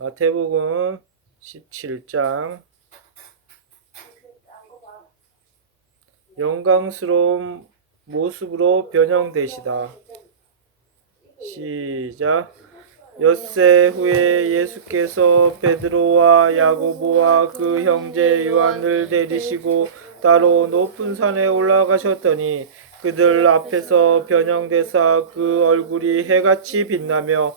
마태복음 17장 영광스러운 모습으로 변형되시다. 시작. 엿새 후에 예수께서 베드로와 야고보와 그 형제 요한을 데리시고 따로 높은 산에 올라가셨더니 그들 앞에서 변형되사 그 얼굴이 해같이 빛나며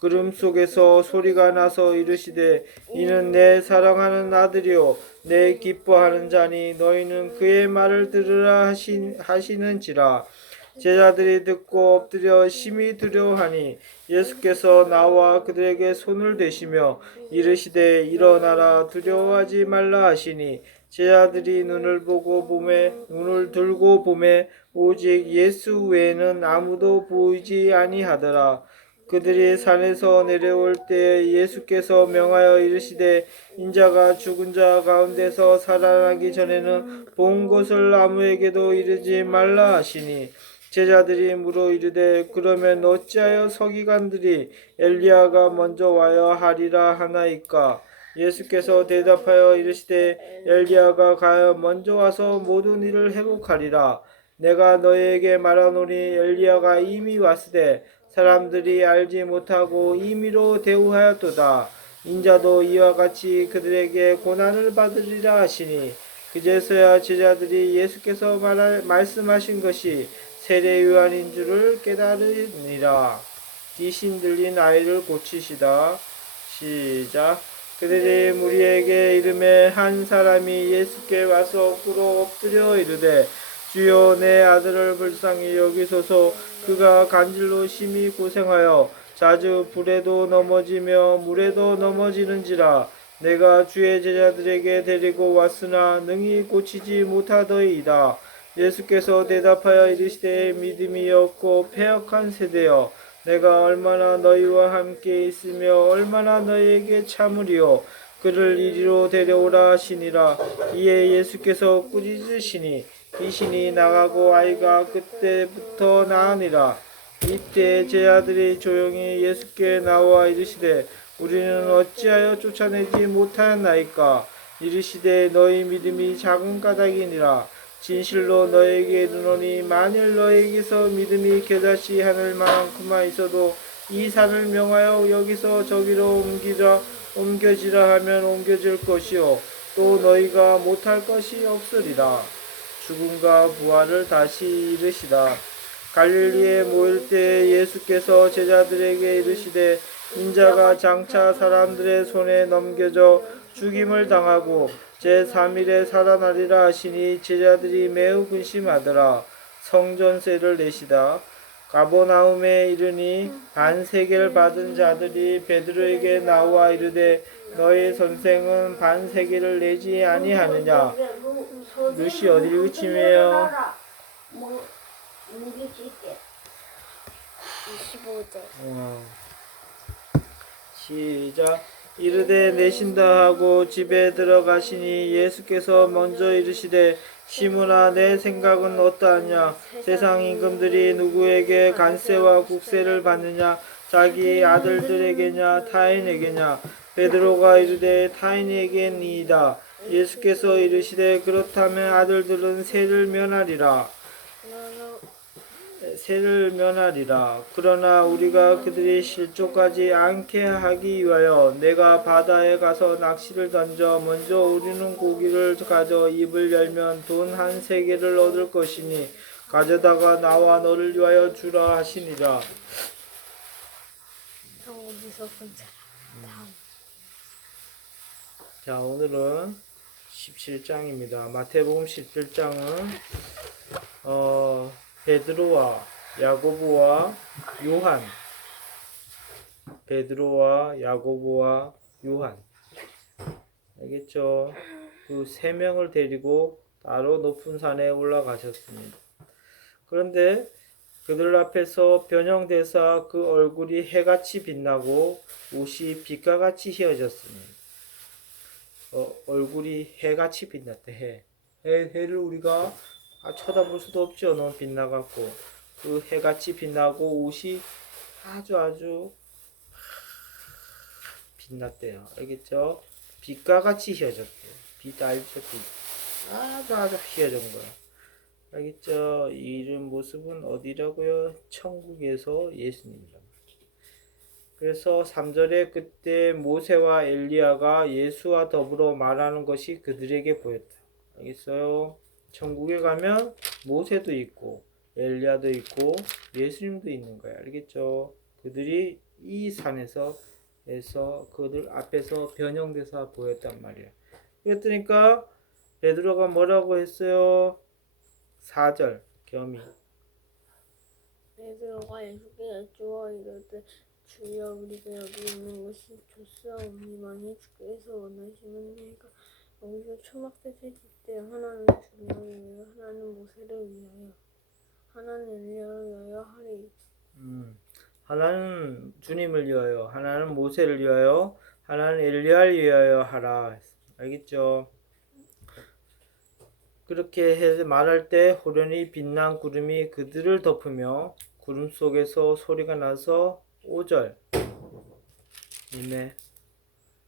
구름 속에서 소리가 나서 이르시되 이는 내 사랑하는 아들이요 내 기뻐하는 자니 너희는 그의 말을 들으라 하신, 하시는지라. 제자들이 듣고 엎드려 심히 두려워하니 예수께서 나와 그들에게 손을 대시며 이르시되 일어나라 두려워하지 말라 하시니. 제자들이 눈을 보고 봄에 눈을 들고 봄에 오직 예수 외에는 아무도 보이지 아니하더라 그들이 산에서 내려올 때 예수께서 명하여 이르시되 인자가 죽은 자 가운데서 살아나기 전에는 본 것을 아무에게도 이르지 말라 하시니 제자들이 물어 이르되 그러면 어찌하여 서기관들이 엘리야가 먼저 와야 하리라 하나이까? 예수께서 대답하여 이르시되 엘리야가 가여 먼저 와서 모든 일을 회복하리라. 내가 너희에게 말하노니 엘리야가 이미 왔으되 사람들이 알지 못하고 임의로 대우하였도다. 인자도 이와 같이 그들에게 고난을 받으리라 하시니 그제서야 제자들이 예수께서 말할, 말씀하신 것이 세례 요한인 줄을 깨달으니라. 귀신 들린 아이를 고치시다. 시작. 그들이 무리에게 이름에 한 사람이 예수께 와서 꿇어 엎드려 이르되 주여 내 아들을 불쌍히 여기소서 그가 간질로 심히 고생하여 자주 불에도 넘어지며 물에도 넘어지는지라 내가 주의 제자들에게 데리고 왔으나 능히 고치지 못하더이다. 예수께서 대답하여 이르시되 믿음이 없고 패역한 세대여 내가 얼마나 너희와 함께 있으며 얼마나 너희에게 참으리요? 그를 이리로 데려오라 하시니라. 이에 예수께서 꾸짖으시니 귀신이 나가고 아이가 그때부터 나으니라. 이때 제 아들이 조용히 예수께 나와 이르시되 우리는 어찌하여 쫓아내지 못하였나이까? 이르시되 너희 믿음이 작은 까닭이니라. 진실로 너에게 이르노니 만일 너에게서 믿음이 겨자씨 하늘만큼만 있어도 이 산을 명하여 여기서 저기로 옮기라 옮겨지라 하면 옮겨질 것이요. 또 너희가 못할 것이 없으리라 죽음과 부활을 다시 이르시다 갈릴리에 모일 때 예수께서 제자들에게 이르시되 인자가 장차 사람들의 손에 넘겨져 죽임을 당하고 제3일에 살아나리라 하시니 제자들이 매우 근심하더라. 성전세를 내시다. 가보나움에 이르니 반세계를 받은 자들이 베드로에게 나와 이르되 너의 선생은 반세계를 내지 아니하느냐 루시 어디 읽으시며요? 뭐 무기 줄게. 25제. 어. 시작 이르되 내신다 하고 집에 들어가시니 예수께서 먼저 이르시되 시므나 내 생각은 어떠하냐 세상 임금들이 누구에게 관세와 국세를 받느냐 자기 아들들에게냐 타인에게냐 베드로가 이르되 타인에게니이다 예수께서 이르시되 그렇다면 아들들은 세를 면하리라 세를 면하리라. 그러나 우리가 그들이 실족하지 않게 하기 위하여 내가 바다에 가서 낚시를 던져 먼저 우리는 고기를 가져 입을 열면 돈 한 세 개를 얻을 것이니 가져다가 나와 너를 위하여 주라 하시니라. 어디서. 자, 오늘은 17장입니다. 마태복음 17장은 어, 베드로와 야고보와 요한 베드로와 야고보와 요한. 알겠죠? 그 세 명을 데리고 따로 높은 산에 올라가셨습니다. 그런데 그들 앞에서 변형대사 그 얼굴이 해같이 빛나고 옷이 빛과 같이 휘어졌습니다. 어, 얼굴이 해같이 빛났대 해. 해 해를 우리가 아, 쳐다볼 수도 없죠. 너무 빛나갖고 그 해같이 빛나고 옷이 아주 아주 빛났대요. 알겠죠? 빛과 같이 휘어졌대요. 빛 알죠? 빛. 아주 아주 휘어진 거야. 알겠죠? 이런 모습은 어디라고요? 천국에서 예수님이란 말이죠. 그래서 3절에 그때 모세와 엘리야가 예수와 더불어 말하는 것이 그들에게 보였다. 알겠어요? 천국에 가면 모세도 있고 엘리야도 있고 예수님도 있는 거야. 알겠죠? 그들이 이 산에서 에서 그들 앞에서 변형돼서 보였단 말이야. 그랬더니까 베드로가 뭐라고 했어요? 4절 겸이 베드로가 예수께 여쭈어 이르되 주여 우리가 여기 있는 것이 좋사옵니만이 주께서 원하시면 내가 여기서 초막대를 짓되 하나는 주님을 위하여 하나는 모세를 위하여 하나는 엘리야를 위하여 하리 음, 하나는 주님을 위하여 하나는 모세를 위하여 하나는 엘리야를 위하여 하라 알겠죠? 그렇게 해 말할 때 호련히 빛난 구름이 그들을 덮으며 구름 속에서 소리가 나서 5절 이네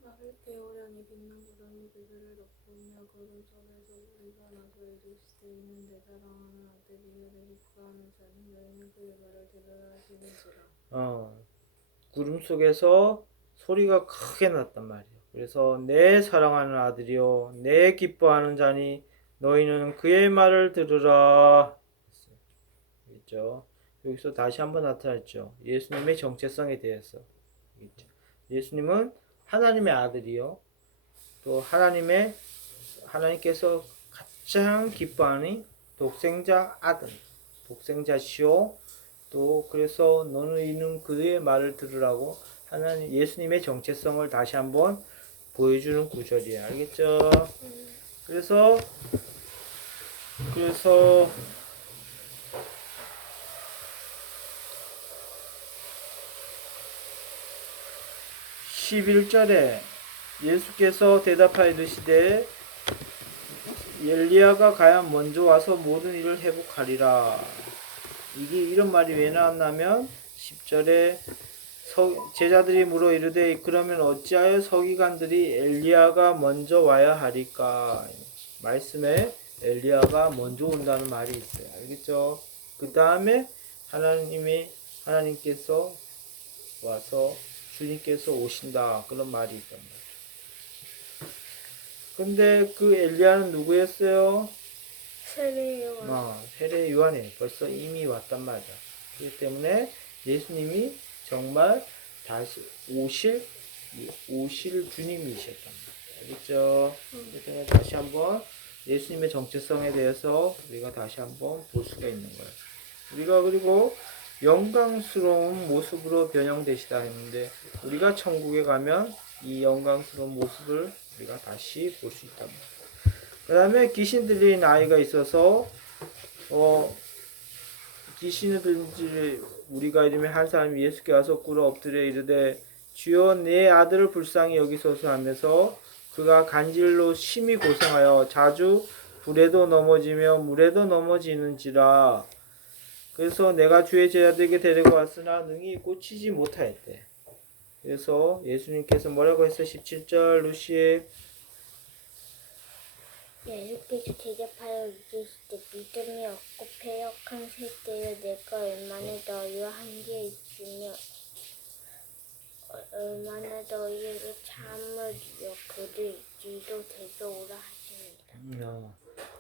나를 깨우려니 빛난 구름이 그들을 덮으며 속에서 우리가 나서 이를 수도 있는 내 사랑하는 아들이여 내 기뻐하는 자는 너희는 그의 말을 들으라 하시는지라 어, 구름 속에서 소리가 크게 났단 말이에요. 그래서 내 사랑하는 아들이요, 내 기뻐하는 자니 너희는 그의 말을 들으라. 있죠. 여기서 다시 한번 나타났죠. 예수님의 정체성에 대해서. 예수님은 하나님의 아들이요. 또 하나님의 하나님께서 가장 기뻐하는 독생자 아들, 독생자시오. 또 그래서 너희는 그의 말을 들으라고 하나님 예수님의 정체성을 다시 한번 보여주는 구절이에요. 알겠죠? 그래서 그래서 (11절에) 예수께서 대답하여 이르시되 엘리야가 가야 먼저 와서 모든 일을 회복하리라. 이게 이런 말이 왜 나왔냐면 10절에 서, 제자들이 물어 이르되 그러면 어찌하여 서기관들이 엘리야가 먼저 와야 하리까? 말씀에 엘리야가 먼저 온다는 말이 있어요. 알겠죠? 그 다음에 하나님이 하나님께서 와서 주님께서 오신다 그런 말이 있단 말이에요 근데 그 엘리야는 누구였어요? 세례 요한 어, 세례 요한이 벌써 이미 왔단 말이야. 그렇기 때문에 예수님이 정말 다시 오실 오실 주님이셨단 말이야. 알겠죠? 그렇기 때문에 다시 한번 예수님의 정체성에 대해서 우리가 다시 한번 볼 수가 있는 거예요. 우리가 그리고 영광스러운 모습으로 변형되시다 했는데 우리가 천국에 가면 이 영광스러운 모습을 우리가 다시 볼수 말이야. 그 다음에 귀신 들린 아이가 있어서 어 귀신을 들린 우리가 이름에 한 사람이 예수께 와서 꿇어 엎드려 이르되 주여 내 아들을 불쌍히 여기소서 하면서 그가 간질로 심히 고생하여 자주 불에도 넘어지며 물에도 넘어지는지라 그래서 내가 주의 제자들에게 데리고 왔으나 능히 고치지 못하였대. 그래서 예수님께서 뭐라고 했어? 17절 루시에 예수께서 대답하여 이르시되 믿음이 없고 패역한 세대여 내가 얼마나 너희와 함께 있으며 어- 얼마나 너희에게 참을 그를 이지도 되져오라 하십니다. 어,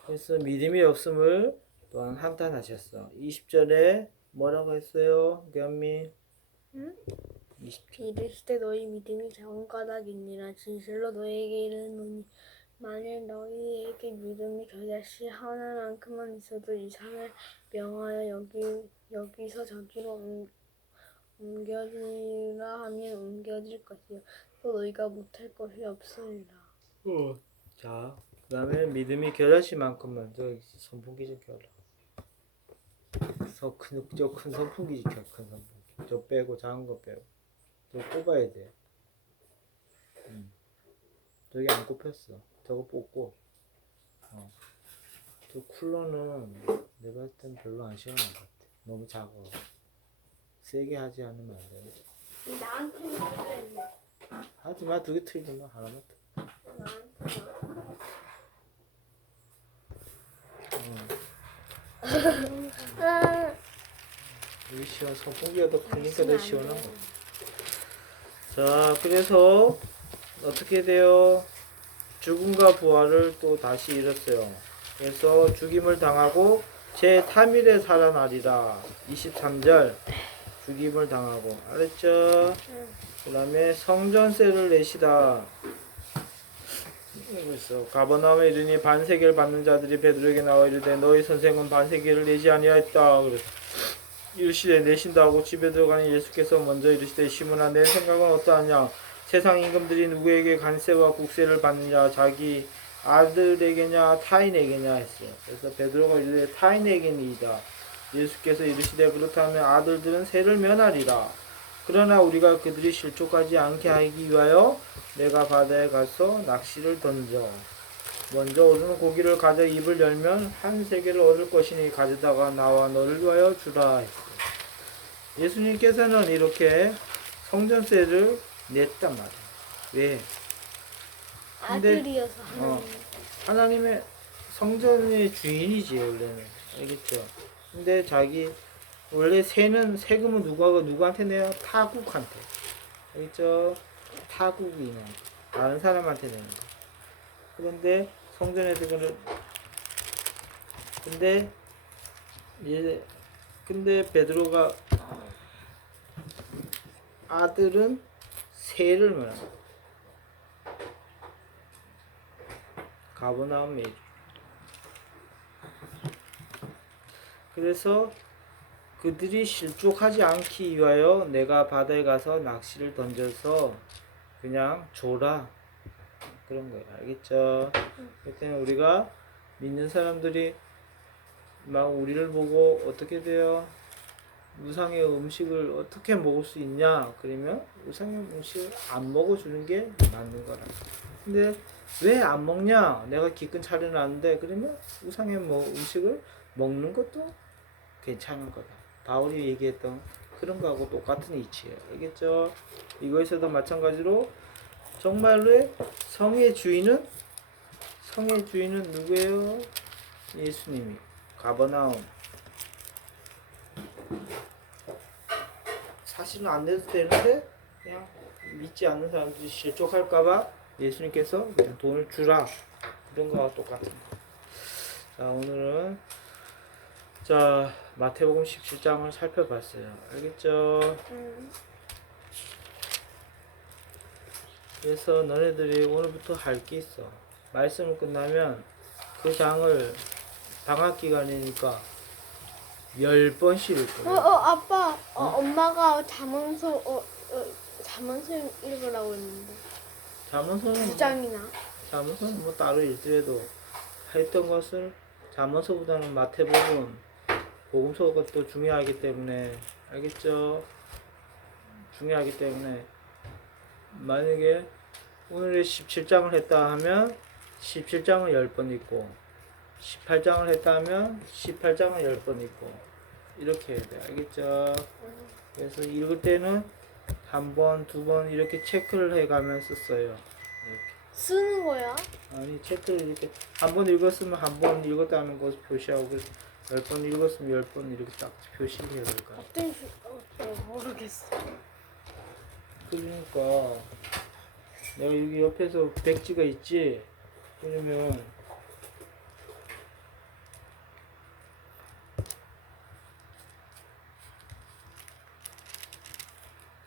그래서 믿음이 없음을 또한 한탄하셨어. 20절에 뭐라고 했어요? 견미? 응? 20절. 이르시되 너희 믿음이 작은 까닭이니라 진실로 너희에게 이르노니 만일 너희에게 믿음이 겨자씨 하나만큼만 있어도 이 산을 명하여 여기 여기서 저기로 옮- 옮겨지라 하면 옮겨질 것이요 또 너희가 못할 것이 없으리라. 어. 자, 그 다음에 믿음이 겨자씨만큼은 저 선풍기 좀 켜라. 저큰 저큰 선풍기 켜, 큰 선풍기. 저 빼고 작은 거 빼고. 저 꼽아야 돼. 음. 저기 안 꼽혔어. 저거 뽑고. 어. 저 쿨러는 내가 봤을 땐 별로 안 시원한 것 같아. 너무 작아. 세게 하지 않으면 안 돼. 나한테 말했네. 하지 마, 두 개 틀지 마. 하나만 틀. 나한테. 아, 여기 시원 선풍기가 더 크니까 더 시원한 거. 자, 그래서 어떻게 돼요? 죽음과 부활을 또 다시 잃었어요. 그래서 죽임을 당하고 제 3일에 살아나리라. 23절 죽임을 당하고 알았죠? 그 다음에 성전세를 내시다. 있어. 가버나움에 이르니 반세계를 받는 자들이 베드로에게 나와 이르되 너희 선생은 반세계를 내지 아니하였다. 그래서 이르시되 내신다고 집에 들어가니 예수께서 먼저 이르시되 시몬아 내 생각은 어떠하냐 세상 임금들이 누구에게 관세와 국세를 받느냐 자기 아들에게냐 타인에게냐 했어요. 그래서 베드로가 이르되 타인에게니이다. 예수께서 이르시되 그렇다면 아들들은 세를 면하리라. 그러나 우리가 그들이 실족하지 않게 하기 위하여 내가 바다에 가서 낚시를 던져 먼저 오르는 고기를 가져 입을 열면 한 세계를 얻을 것이니 가져다가 나와 너를 위하여 주라. 예수님께서는 이렇게 성전세를 냈단 말이에요. 왜? 아들이어서 하나님. 어. 하나님의 성전의 주인이지 원래는 알겠죠? 근데 자기 원래 세는 세금은 누가 누구한테 내요? 타국한테 알겠죠? 타국이는 다른 사람한테 내는 거. 그런데 성전에서 그는 근데 이제 근데 베드로가 아들은 세를. 가버나움 메이저. 그래서 그들이 실족하지 않기 위하여 내가 바다에 가서 낚시를 던져서 그냥 줘라 그런 거예요 알겠죠? 그때는 우리가 믿는 사람들이 막 우리를 보고 어떻게 돼요? 우상의 음식을 어떻게 먹을 수 있냐? 그러면 우상의 음식을 안 먹어주는 게 맞는 거라. 근데 왜 안 먹냐? 내가 기껏 차려놨는데 그러면 우상의 뭐 음식을 먹는 것도 괜찮은 거다. 바울이 얘기했던 그런 거하고 똑같은 이치예요. 알겠죠? 이거에서도 마찬가지로 정말로 성의 주인은 성의 주인은 누구예요? 예수님이 가버나움. 사실은 안 내도 되는데 그냥 믿지 않는 사람들이 실족할까봐 예수님께서 그냥 돈을 주라 그런 거와 똑같은 거. 자 오늘은 자 마태복음 17장을 살펴봤어요. 알겠죠? 음. 그래서 너네들이 오늘부터 할 게 있어. 말씀을 끝나면 그 장을 방학 기간이니까 열 번씩 어, 읽고 어, 아빠, 어, 엄마가 자문서, 어, 어, 자문서 읽으라고 했는데. 자문서는 두 장이나. 자문서는 뭐 따로 읽더라도 했던 것을 자문서보다는 마태복음 복음서가 또 중요하기 때문에 알겠죠? 중요하기 때문에 만약에 오늘에 17장을 했다 하면 17장을 10번 읽고 18장을 했다 하면 18장을 10번 읽고 이렇게 해야 돼 알겠죠? 그래서 읽을 때는 한 번, 두 번 이렇게 체크를 해 가면서 써요 이렇게. 쓰는 거야? 아니 책들을 이렇게 한 번 읽었으면 한 번 읽었다는 것을 표시하고 열 번 읽었으면 열 번 이렇게 딱 표시를 해야 될까 어떤 어, 모르겠어. 그러니까 내가 여기 옆에서 백지가 있지? 그러면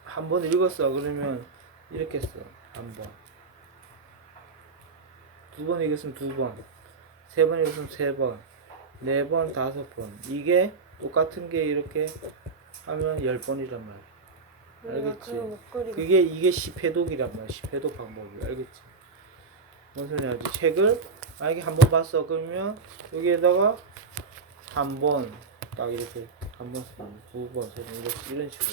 한 번 읽었어. 그러면 이렇게 써 한번. 두 번 읽었으면 두번세 번 읽었으면 세번. 네 번 다섯 번. 이게 똑같은 게 이렇게 하면 열 번이란 말이야 알겠지? 그게 이게 십해독이란 말이야. 십해독 방법이 알겠지? 뭔 소리 하지? 책을 만약에 한 번 봤어 그러면 여기에다가 한 번 딱 이렇게 한 번, 두 번, 세 번 이렇게 이런 식으로.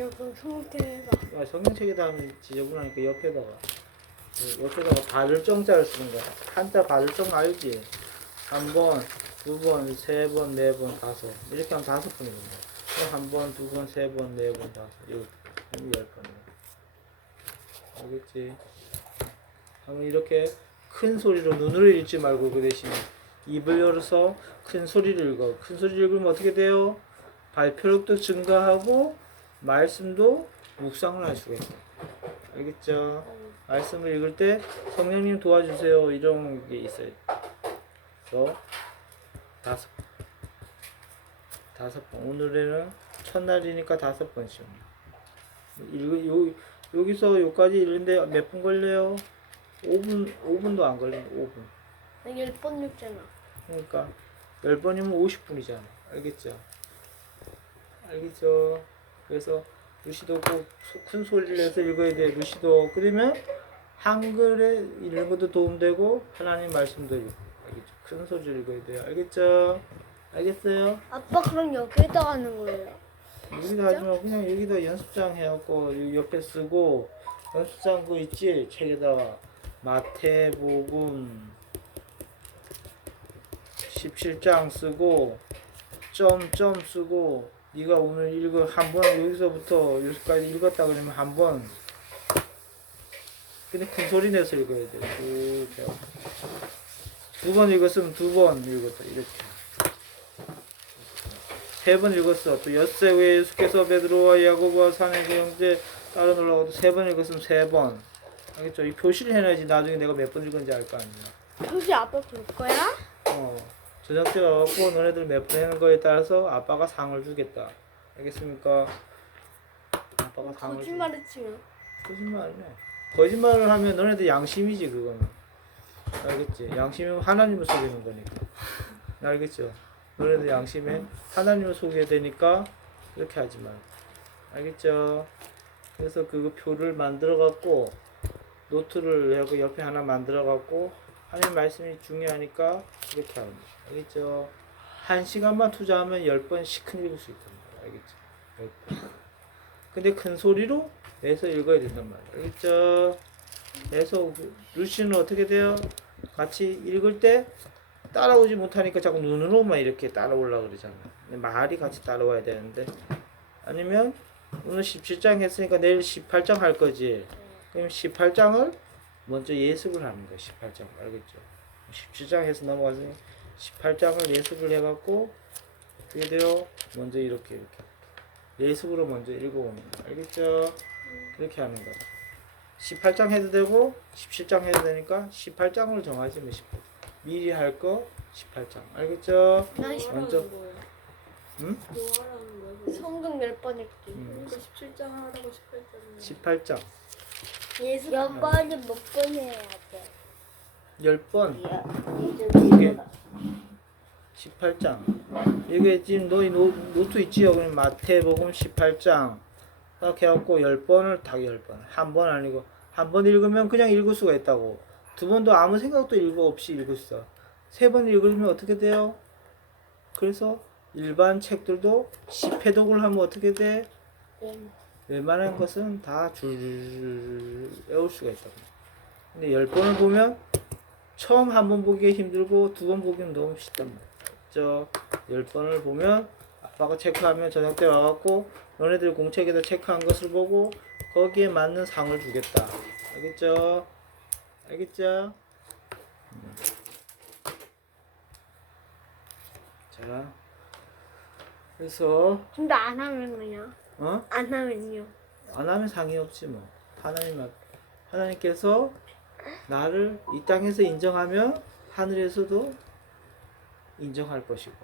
여기 성태가 야, 성경책에다 하면 지저분하니까 옆에다가 그 옆에다가 발을 정자를 쓰는 거야. 한자 발을 정 알지? 한 번, 두 번, 세 번, 네 번, 다섯 이렇게 하면 다섯 번이거든. 한 번, 두 번, 세 번, 네 번, 다섯 하면 열 번이야. 알겠지? 그러면 이렇게 큰 소리로 눈으로 읽지 말고 그 대신 입을 열어서 큰 소리를 읽어. 큰 소리를 읽으면 어떻게 돼요? 발표력도 증가하고 말씀도 묵상을 할 수가 있다. 알겠죠? 말씀을 읽을 때 성령님 도와주세요 이런 게 있어요. 그래서 다섯 번. 다섯 번. 오늘에는 첫날이니까 다섯 번씩. 읽요 여기서 여기까지 읽는데 몇 분 걸려요? 5분 5분도 안 걸린다. 5분. 열번 읽잖아 그러니까 10번이면 50분이잖아. 알겠죠? 알겠죠? 그래서 루시도 꼭 큰 소리를 내서 읽어야 돼. 루시도. 그러면 한글에 읽는 것도 도움되고 하나님 말씀도 읽고. 알겠죠? 큰 소리를 읽어야 돼요. 알겠죠? 알겠어요? 아빠 그럼 여기에다 하는 거예요 여기다 하지 말고 그냥 여기다 연습장 해갖고 여기 옆에 쓰고 연습장 그 있지? 책에다가 마태복음 17장 쓰고 점점 쓰고 네가 오늘 읽어 한 번 여기서부터 여기까지 읽었다 그러면 한 번 근데 큰 소리 내서 읽어야 돼. 두 번 읽었으면 두 번 읽었다 이렇게. 세 번 읽었어. 또 엿새 후에 예수께서 베드로와 야고보와 그 형제 따라 놀라고 세번 읽었으면 세 번. 알겠죠? 이 표시를 해놔야지 나중에 내가 몇 번 읽은지 알 거 아니야. 표시 아빠 볼 거야? 어. 저녁 때 와갖고 너네들 몇 번 하는 거에 따라서 아빠가 상을 주겠다. 알겠습니까? 아빠가 상을 주 거짓말을 치면 거짓말이네. 거짓말을 하면 너네들 양심이지 그거는. 알겠지? 양심은 하나님을 속이는 거니까. 알겠죠? 너네들 양심에 하나님을 속여야 되니까 그렇게 하지 말. 알겠죠? 그래서 그거 표를 만들어 갖고 노트를 하고 옆에 하나 만들어 갖고 하나님 말씀이 중요하니까 그렇게 하는 거야. 알겠죠? 한 시간만 투자하면 열번 시큰 읽을 수 있단 말이야. 알겠죠? 열 번. 근데 큰 소리로 내서 읽어야 된단 말이야. 알겠죠? 내서 루시는 어떻게 돼요? 같이 읽을 때 따라오지 못하니까 자꾸 눈으로만 이렇게 따라오려고 그러잖아. 말이 같이 따라와야 되는데 아니면 오늘 17장 했으니까 내일 18장 할 거지. 그럼 18장을 먼저 예습을 하는 거야. 18장 알겠죠? 17장 해서 넘어가서 18장을 예습을 해갖고 어떻게 돼요? 먼저 이렇게 이렇게 예습으로 먼저 읽어오는 거 알겠죠? 그렇게 하는 거야. 18장 해도 되고 17장 해도 되니까 18장을 정하지 뭐 18. 미리 할 거 18장 알겠죠? 난 먼저 응? 뭐? 성경 열번 읽기 음, 그러니까 17장 하라고 18장. 18장 예수 몇 번은 몇번 해야 돼? 10번 이제 두 개. 18장. 이게 지금 너희 노, 노트 있지요? 그럼 마태복음 18장. 딱 해갖고 10번을 딱 10번. 한 번 아니고. 한 번 읽으면 그냥 읽을 수가 있다고. 두 번도 아무 생각도 읽어 없이 있어. 세번 읽으면 어떻게 돼요? 그래서 일반 책들도 10회독을 하면 어떻게 돼? 웬만한 것은 다 줄줄 외울 수가 있다고. 근데 10번을 보면 처음 한 번 보기에 힘들고 두 번 보기는 너무 쉽단 말이야. 저 10번을 보면 아빠가 체크하면 저녁 때 와갖고 너네들 공책에다 체크한 것을 보고 거기에 맞는 상을 주겠다. 알겠죠? 알겠죠? 음. 자, 그래서 근데 안 하면요 어? 안 하면요 안 하면 상이 없지 뭐. 하나님 앞 하나님께서 나를 이 땅에서 인정하면 하늘에서도 인정할 것이고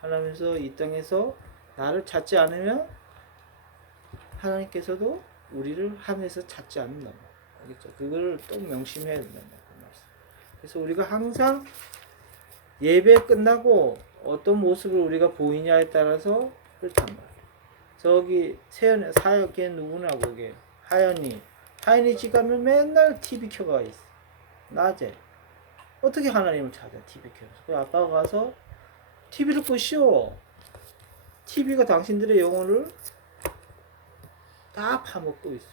하나님께서 이 땅에서 나를 찾지 않으면 하나님께서도 우리를 하늘에서 찾지 않는다. 알겠죠? 그걸 또 명심해야 된다. 그. 그래서 우리가 항상 예배 끝나고 어떤 모습을 우리가 보이냐에 따라서 그렇단 말이에요. 저기 세연 사역계 누구나 그게 하연이 하연이 집 가면 맨날 TV 켜가 있어 낮에 어떻게 하나님을 찾아 TV 켜서 그 아빠가 가서 TV를 끄시오 TV가 당신들의 영혼을 다 파먹고 있어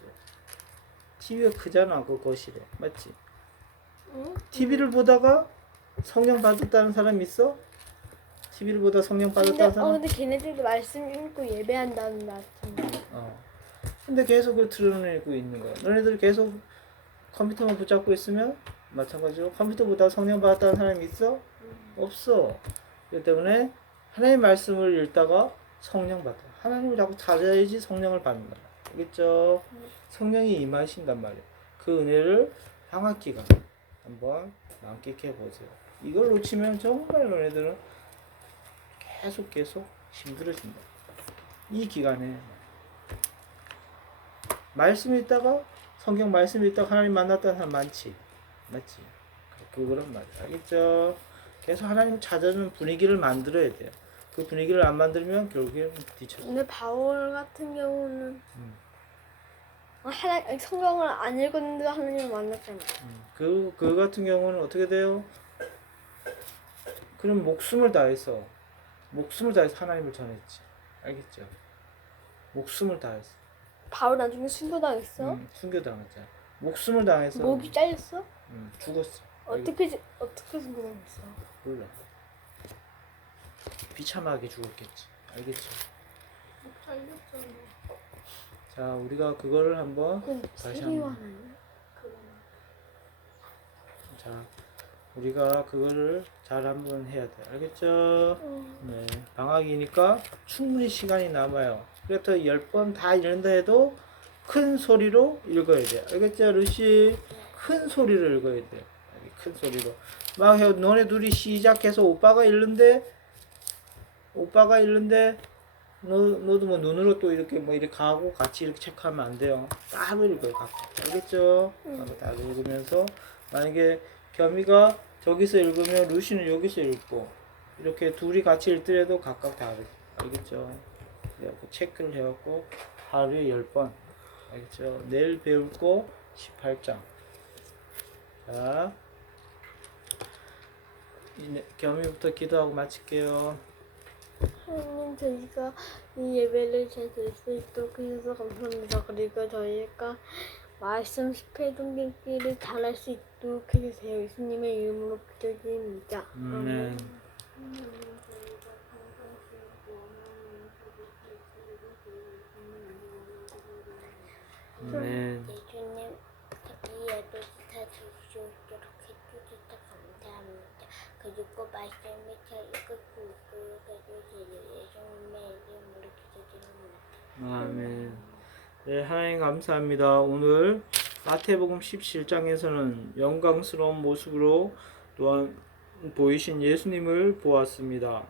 TV가 크잖아 그 거실에 맞지 응? TV를 보다가 성령 받았다는 사람 있어? TV를 보다 성령 근데, 받았다는 어, 사람? 근데 걔네들도 말씀 읽고 예배한다는 것 같은데. 어. 근데 계속 그걸 드러내고 있는 거야. 너네들 계속 컴퓨터만 붙잡고 있으면 마찬가지로 컴퓨터 보다 성령 받았다는 사람이 있어? 없어. 그렇기 때문에 하나님 말씀을 읽다가 성령 받아. 하나님을 자꾸 찾아야지 성령을 받는 거야. 알겠죠? 성령이 임하신단 말이야. 그 은혜를 향학 기간 한번 만끽해 보세요. 이걸 놓치면 정말 너네들은 계속 계속 힘들어진다. 이 기간에 말씀 읽다가 성경 말씀 읽다가 하나님 만났다는 사람 많지. 맞지? 그거란 말이야. 알겠죠? 계속 하나님 찾아주는 분위기를 만들어야 돼요. 그 분위기를 안 만들면 결국엔 뒤쳐져. 근데 바울 같은 경우는 음. 어, 하나 아니, 성경을 안 읽었는데 하나님을 만났잖아. 음. 그, 그 같은 경우는 어떻게 돼요? 그럼 목숨을 다해서, 목숨을 다해서 하나님을 전했지. 알겠죠? 목숨을 다해서. 바울 나중에 순교당했어? 음, 순교당했잖아. 목숨을 당해서 목이 잘렸어? 음, 죽었어. 어떻게 지- 어떻게 순교당했어? 몰라. 비참하게 죽었겠지. 알겠죠? 잘렸잖아. 자, 우리가 그거를 한번 그건 다시 세리와 한번. 자, 우리가 그거를 잘 한번 해야 돼. 알겠죠? 네. 방학이니까 충분히 시간이 남아요. 그래서 열번다 읽는다 해도 큰 소리로 읽어야 돼. 알겠죠, 루시? 큰 소리로 읽어야 돼. 큰 소리로. 막 해, 너네 둘이 시작해서 오빠가 읽는데, 오빠가 읽는데, 너, 너도 뭐 눈으로 또 이렇게 뭐 이렇게 가고 같이 이렇게 체크하면 안 돼요. 따로 읽어요, 각각. 알겠죠? 따로 따로 읽으면서, 만약에 겸이가 저기서 읽으면 루시는 여기서 읽고, 이렇게 둘이 같이 읽더라도 각각 다르게. 알겠죠? 그래갖고 체크를 해갖고, 하루에 10번. 알겠죠? 내일 배울 거 18장. 자, 이제 겸이부터 기도하고 마칠게요. 하나님 저희가 이 예배를 잘들수 있도록 해주셔서 감사합니다. 그리고 저희가 말씀 집회동기를 잘할 수 있도록 해주세요. 예수님의 이름으로 부탁드립니다. 음, 네. 예수님 이 예배 다 주시도록 해주셔서 감사합니다. 그리고 말씀을 잘 읽어주세요. 예수 아멘. 네, 하나님 감사합니다. 오늘 마태복음 17장에서는 영광스러운 모습으로 또한 보이신 예수님을 보았습니다.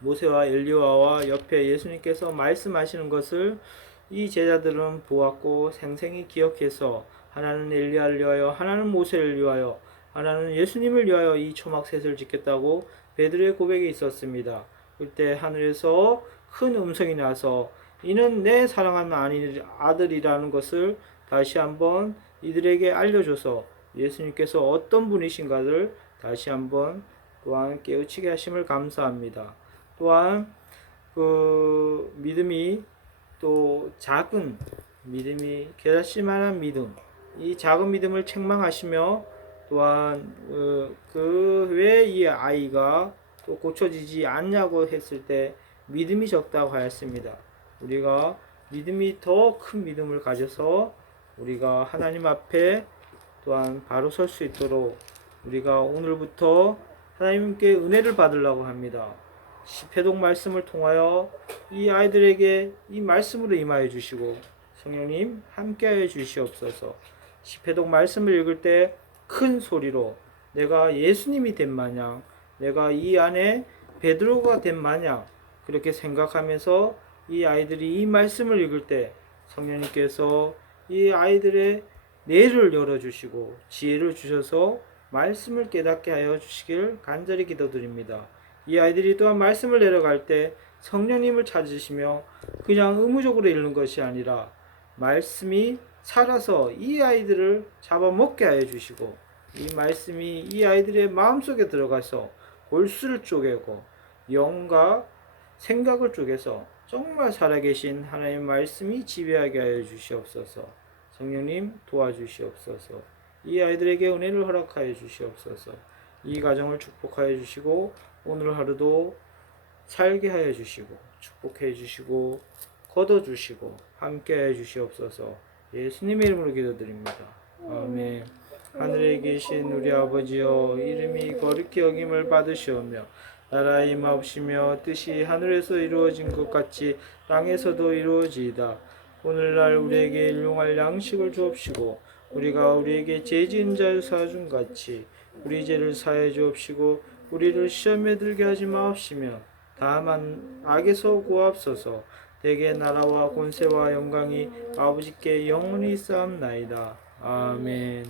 모세와 엘리야와 옆에 예수님께서 말씀하시는 것을 이 제자들은 보았고 생생히 기억해서 하나는 엘리야를 위하여 하나는 모세를 위하여 하나는 예수님을 위하여 이 초막셋을 짓겠다고 베드로의 고백이 있었습니다. 그때 하늘에서 큰 음성이 나서 이는 내 사랑하는 아들이라는 것을 다시 한번 이들에게 알려줘서 예수님께서 어떤 분이신가를 다시 한번 또한 깨우치게 하심을 감사합니다. 또한 그 믿음이 또 작은 믿음이 겨자씨만한 믿음 이 작은 믿음을 책망하시며 또한 그 왜 이 아이가 또 고쳐지지 않냐고 했을 때 믿음이 적다고 하였습니다. 우리가 믿음이 더 큰 믿음을 가져서 우리가 하나님 앞에 또한 바로 설 수 있도록 우리가 오늘부터 하나님께 은혜를 받으려고 합니다. 시패독 말씀을 통하여 이 아이들에게 이 말씀으로 임하여 주시고 성령님 함께하여 주시옵소서. 시패독 말씀을 읽을 때 큰 소리로 내가 예수님이 된 마냥 내가 이 안에 베드로가 된 마냥 그렇게 생각하면서 이 아이들이 이 말씀을 읽을 때 성령님께서 이 아이들의 뇌를 열어주시고 지혜를 주셔서 말씀을 깨닫게 하여 주시길 간절히 기도드립니다. 이 아이들이 또한 말씀을 내려갈 때 성령님을 찾으시며 그냥 의무적으로 읽는 것이 아니라 말씀이 살아서 이 아이들을 잡아먹게 하여 주시고 이 말씀이 이 아이들의 마음속에 들어가서 골수를 쪼개고 영과 생각을 쪼개서 정말 살아계신 하나님 말씀이 지배하게 하여 주시옵소서. 성령님 도와주시옵소서. 이 아이들에게 은혜를 허락하여 주시옵소서. 이 가정을 축복하여 주시고 오늘 하루도 살게 하여 주시고 축복해 주시고 거둬 주시고 함께 해 주시옵소서. 예수님의 이름으로 기도드립니다. 아멘. 하늘에 계신 우리 아버지여 이름이 거룩히 여김을 받으시오며 나라의 임하옵시며 뜻이 하늘에서 이루어진 것 같이 땅에서도 이루어지이다. 오늘날 우리에게 일용할 양식을 주옵시고 우리가 우리에게 죄 지은 자를 사준 같이 우리 죄를 사해 주옵시고 우리를 시험에 들게 하지 마옵시며 다만 악에서 구하옵소서 대개 나라와 권세와 영광이 아버지께 영원히 쌓옵나이다. 아멘